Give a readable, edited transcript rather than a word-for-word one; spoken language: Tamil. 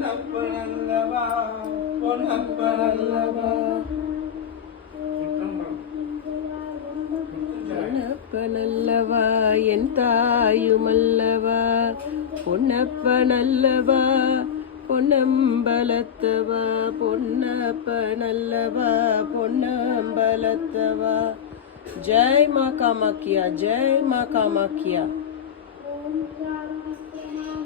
பொன்னப்பனல்லவா பொன்னப்பனல்லவா பொன்னப்பனல்லவா என் தாயுமல்லவா பொன்னப்பனல்லவா பொன்னம்பலத்தவா பொன்னப்பனல்லவா பொன்னம்பலத்தவா. ஜெய் மா காமாக்கியா, ஜெய் மா காமாக்கியா.